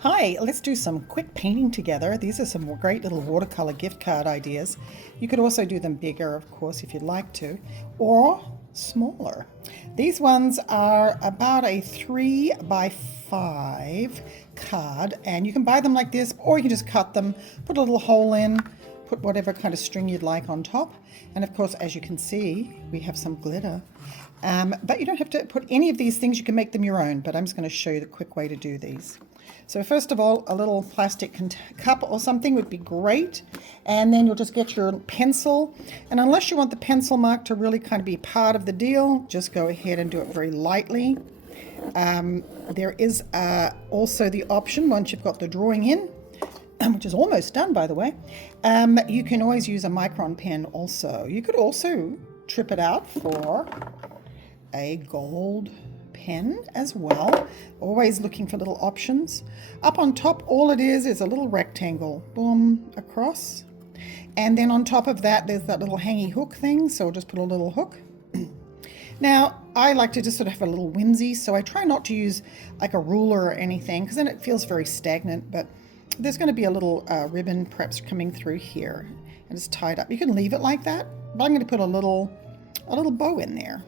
Hi, let's do some quick painting together. These are some great little watercolor gift card ideas. You could also do them bigger, of course, if you'd like to, or smaller. These ones are about a 3 by 5 card, and you can buy them like this, or you can just cut them, put a little hole in, put whatever kind of string you'd like on top. And of course, as you can see, we have some glitter. But you don't have to put any of these things. You can make them your own, but I'm just going to show you the quick way to do these. So first of all, a little plastic cup or something would be great. And then you'll just get your pencil. And unless you want the pencil mark to really kind of be part of the deal, just go ahead and do it very lightly. There is also the option, once you've got the drawing in, which is almost done, by the way, you can always use a micron pen also. You could also trip it out for a gold pen as well. Always looking for little options. Up on top, all it is a little rectangle, boom, across. And then on top of that, there's that little hangy hook thing, so I'll just put a little hook. Now, I like to just sort of have a little whimsy, so I try not to use like a ruler or anything, because then it feels very stagnant, but there's going to be a little ribbon perhaps coming through here, and it's tied up. You can leave it like that, but I'm going to put a little bow in there.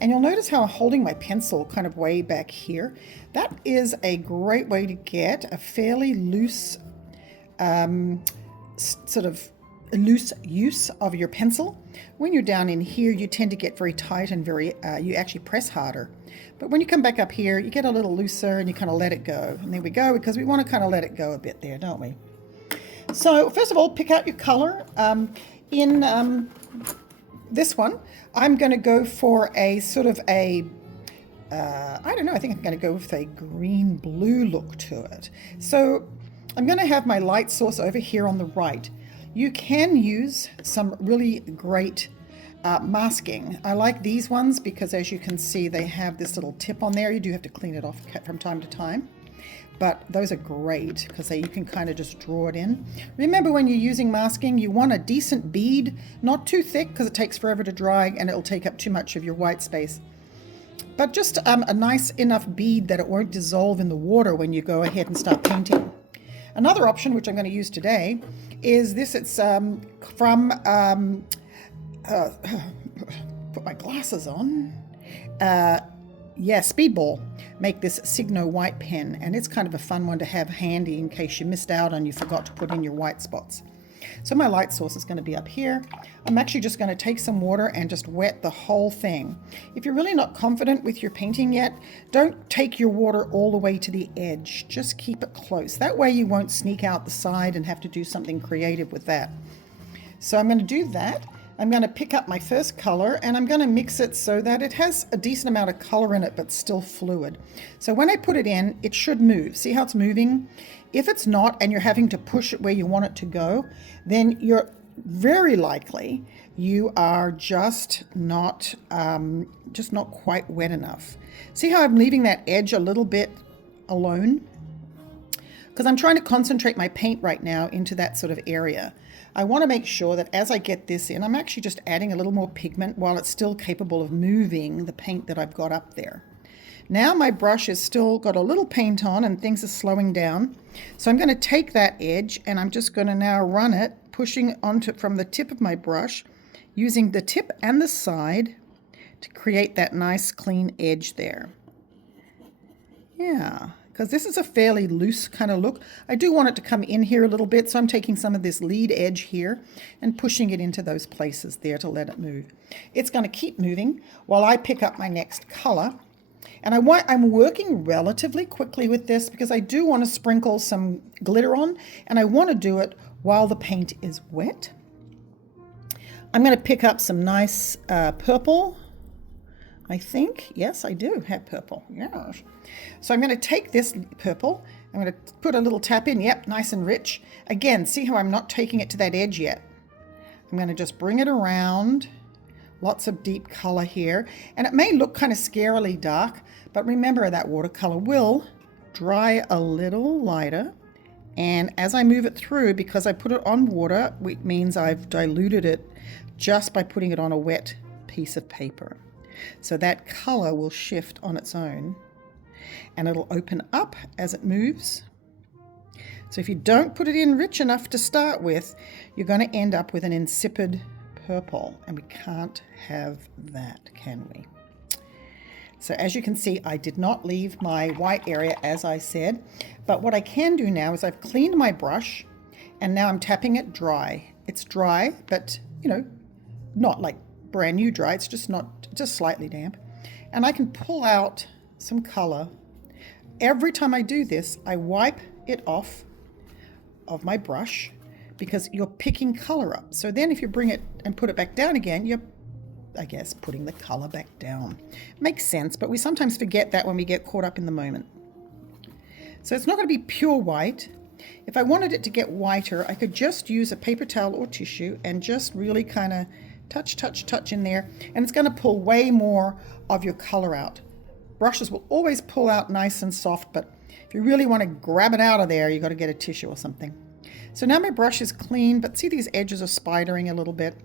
And you'll notice how I'm holding my pencil kind of way back here. That is a great way to get a fairly loose, sort of loose use of your pencil. When you're down in here, you tend to get very tight and very, you actually press harder. But when you come back up here, you get a little looser and you kind of let it go. And there we go, because we want to kind of let it go a bit there, don't we? So first of all, pick out your color. In this one, I'm going to go for a sort of a, I don't know, I think I'm going to go with a green-blue look to it. So I'm going to have my light source over here on the right. You can use some really great masking. I like these ones because, as you can see, they have this little tip on there. You do have to clean it off from time to time. But those are great because you can kind of just draw it in. Remember, when you're using masking, you want a decent bead, not too thick because it takes forever to dry and it'll take up too much of your white space. But just a nice enough bead that it won't dissolve in the water when you go ahead and start painting. Another option, which I'm going to use today, is this. It's from, put my glasses on. Yeah, Speedball make this Signo white pen, and it's kind of a fun one to have handy in case you missed out and you forgot to put in your white spots. So my light source is going to be up here. I'm actually just going to take some water and just wet the whole thing. If you're really not confident with your painting yet, don't take your water all the way to the edge. Just keep it close. That way you won't sneak out the side and have to do something creative with that. So I'm going to do that. I'm going to pick up my first color and I'm going to mix it so that it has a decent amount of color in it but still fluid. So when I put it in, it should move. See how it's moving? If it's not and you're having to push it where you want it to go, then you're very likely you are just not quite wet enough. See how I'm leaving that edge a little bit alone? Because I'm trying to concentrate my paint right now into that sort of area. I want to make sure that as I get this in, I'm actually just adding a little more pigment while it's still capable of moving the paint that I've got up there. Now my brush has still got a little paint on and things are slowing down. So I'm going to take that edge and I'm just going to now run it, pushing onto from the tip of my brush, using the tip and the side to create that nice clean edge there. Yeah. Because this is a fairly loose kind of look. I do want it to come in here a little bit, so I'm taking some of this lead edge here and pushing it into those places there to let it move. It's going to keep moving while I pick up my next color. And I'm working relatively quickly with this because I do want to sprinkle some glitter on, and I want to do it while the paint is wet. I'm going to pick up some nice purple. I think, yes, I do have purple. Yes. So I'm going to take this purple, I'm going to put a little tap in. Yep, nice and rich. Again, see how I'm not taking it to that edge yet. I'm going to just bring it around. Lots of deep color here. And it may look kind of scarily dark, but remember that watercolor will dry a little lighter. And as I move it through, because I put it on water, it means I've diluted it just by putting it on a wet piece of paper. So that color will shift on its own and it'll open up as it moves. So if you don't put it in rich enough to start with, you're going to end up with an insipid purple, and we can't have that, can we? So as you can see, I did not leave my white area as I said, but what I can do now is I've cleaned my brush and now I'm tapping it dry. It's dry, but you know, not like brand new dry, it's just slightly damp. And I can pull out some color. Every time I do this, I wipe it off of my brush because you're picking color up. So then if you bring it and put it back down again, you're, I guess, putting the color back down. Makes sense, but we sometimes forget that when we get caught up in the moment. So it's not going to be pure white. If I wanted it to get whiter, I could just use a paper towel or tissue and just really kind of touch in there, and it's going to pull way more of your color out. Brushes will always pull out nice and soft, but if you really want to grab it out of there, you've got to get a tissue or something. So now my brush is clean, but see these edges are spidering a little bit.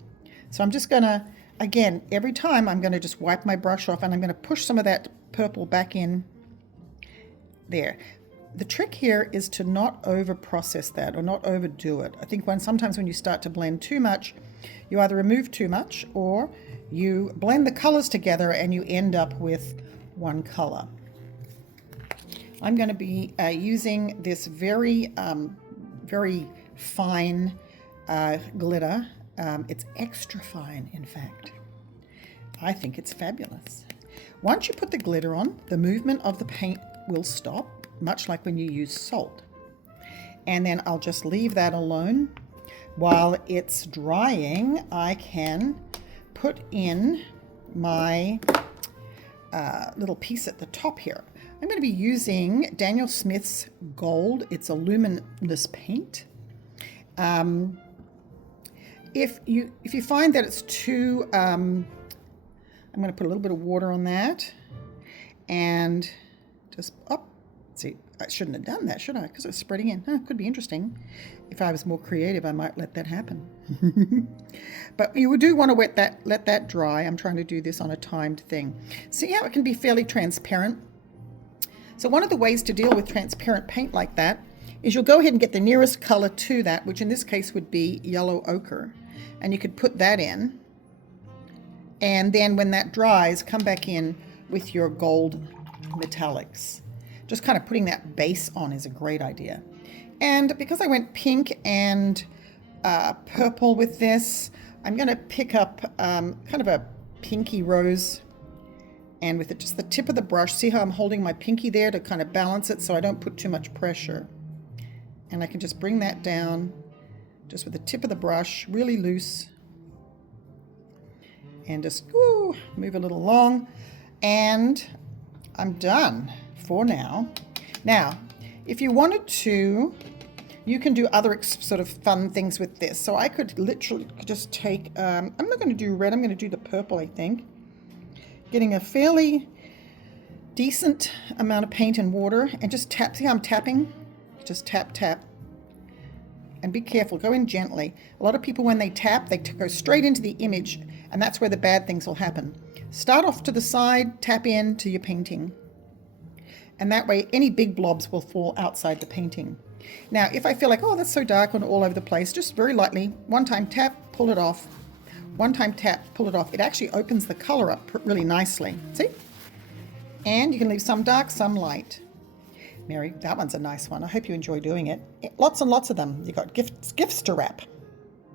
So I'm just going to, again, every time I'm going to just wipe my brush off and I'm going to push some of that purple back in there. The trick here is to not over process that or not overdo it. I think sometimes when you start to blend too much, you either remove too much or you blend the colors together and you end up with one color. I'm going to be using this very fine glitter. It's extra fine, in fact. I think it's fabulous. Once you put the glitter on, the movement of the paint will stop, much like when you use salt. And then I'll just leave that alone. While it's drying, I can put in my little piece at the top here. I'm going to be using Daniel Smith's Gold. It's a luminous paint. If you find that it's too, I'm going to put a little bit of water on that and just, see, I shouldn't have done that, should I? Because it's spreading in. Could be interesting. If I was more creative, I might let that happen. But you do want to let that dry. I'm trying to do this on a timed thing. See how it can be fairly transparent? So one of the ways to deal with transparent paint like that is you'll go ahead and get the nearest color to that, which in this case would be yellow ochre. And you could put that in. And then when that dries, come back in with your gold metallics. Just kind of putting that base on is a great idea. And because I went pink and purple with this, I'm going to pick up kind of a pinky rose, and with just the tip of the brush, see how I'm holding my pinky there to kind of balance it so I don't put too much pressure. And I can just bring that down just with the tip of the brush, really loose, and just move a little along, and I'm done for now. Now, if you wanted to, you can do other sort of fun things with this. So I could literally just take, I'm not going to do red, I'm going to do the purple, I think. Getting a fairly decent amount of paint and water and just tap. See how I'm tapping? Just tap, tap. And be careful, go in gently. A lot of people, when they tap, they go straight into the image, and that's where the bad things will happen. Start off to the side, tap into your painting. And that way, any big blobs will fall outside the painting. Now, if I feel like, that's so dark and all over the place, just very lightly, one time tap, pull it off. One time tap, pull it off. It actually opens the color up really nicely. See? And you can leave some dark, some light. Mary, that one's a nice one. I hope you enjoy doing it. Lots and lots of them. You've got gifts to wrap.